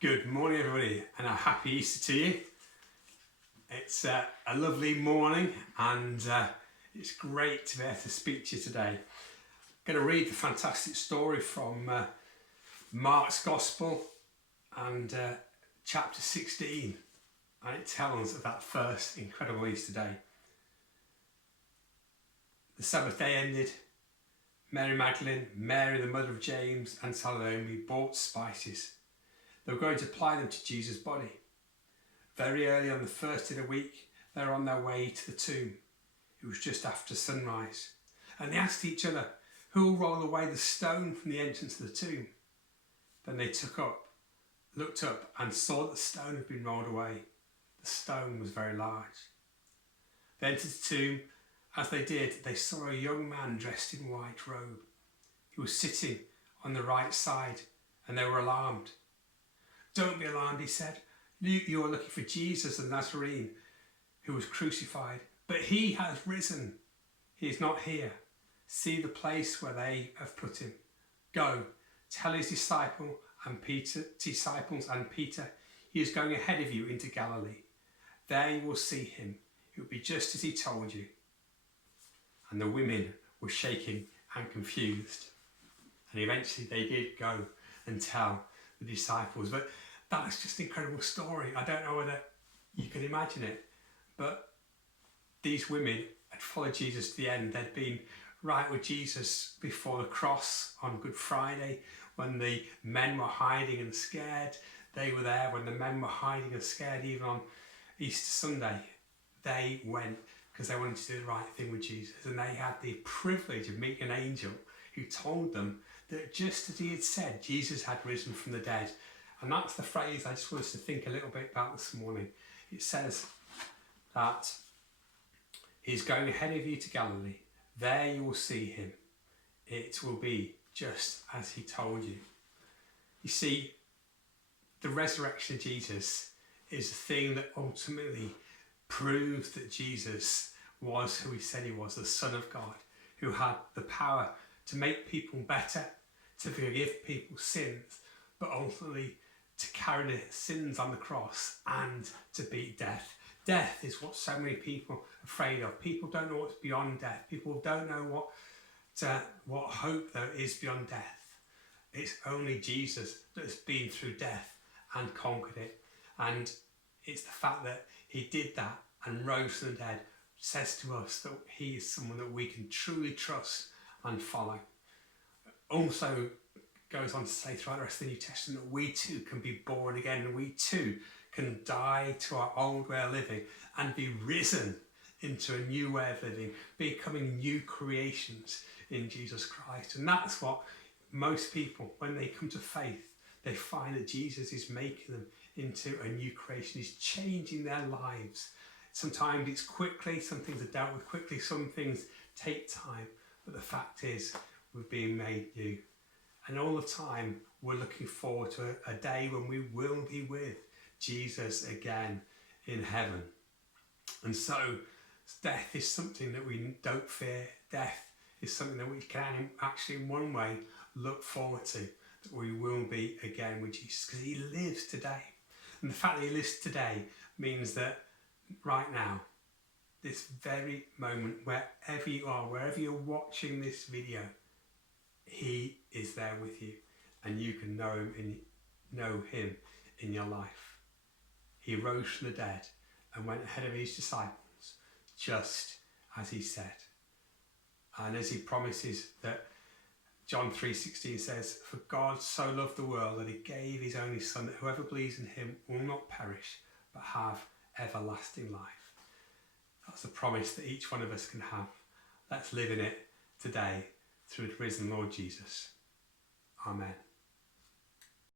Good morning, everybody, and a happy Easter to you. It's a lovely morning, and it's great to be able to speak to you today. I'm going to read the fantastic story from Mark's Gospel and chapter 16, and it tells of that first incredible Easter day. The Sabbath day ended. Mary Magdalene, Mary the mother of James, and Salome bought spices. They were going to apply them to Jesus' body. Very early on the first day of the week, they were on their way to the tomb. It was just after sunrise. And they asked each other, "Who will roll away the stone from the entrance of the tomb?" Then they looked up and saw that the stone had been rolled away. The stone was very large. They entered the tomb. As they did, they saw a young man dressed in white robe. He was sitting on the right side, and they were alarmed. "Don't be alarmed," he said. You are looking for Jesus the Nazarene, who was crucified. But he has risen. He is not here. See the place where they have put him. Go, tell his disciples and Peter, he is going ahead of you into Galilee. There you will see him. It will be just as he told you." And the women were shaking and confused. And eventually they did go and tell the disciples. But that's just an incredible story. I don't know whether you can imagine it, but these women had followed Jesus to the end. They'd been right with Jesus before the cross on Good Friday when the men were hiding and scared. They were there when the men were hiding and scared. Even on Easter Sunday, they went because they wanted to do the right thing with Jesus. And they had the privilege of meeting an angel who told them that just as he had said, Jesus had risen from the dead. And that's the phrase I just want us to think a little bit about this morning. It says that he's going ahead of you to Galilee. There you will see him. It will be just as he told you. You see, the resurrection of Jesus is the thing that ultimately proves that Jesus was who he said he was, the Son of God, who had the power to make people better, to forgive people's sins, but ultimately to carry the sins on the cross and to beat death. Death is what so many people are afraid of. People don't know what's beyond death. People don't know what hope there is beyond death. It's only Jesus that's been through death and conquered it. And it's the fact that he did that and rose from the dead says to us that he is someone that we can truly trust and follow. Also goes on to say throughout the rest of the New Testament that we too can be born again, and we too can die to our old way of living and be risen into a new way of living, becoming new creations in Jesus Christ. And that's what most people, when they come to faith, they find that Jesus is making them into a new creation. He's changing their lives. Sometimes it's quickly, some things are dealt with quickly, some things take time, but the fact is we're being made new. And all the time, we're looking forward to a day when we will be with Jesus again in heaven. And so, death is something that we don't fear. Death is something that we can actually, in one way, look forward to, that we will be again with Jesus, because he lives today. And the fact that he lives today means that right now, this very moment, wherever you are, wherever you're watching this video, he is there with you, and you can know him in your life. He rose from the dead and went ahead of his disciples, just as he said. And as he promises that John 3:16 says, "For God so loved the world that he gave his only Son, that whoever believes in him will not perish, but have everlasting life." That's a promise that each one of us can have. Let's live in it today through the risen Lord Jesus. Amen.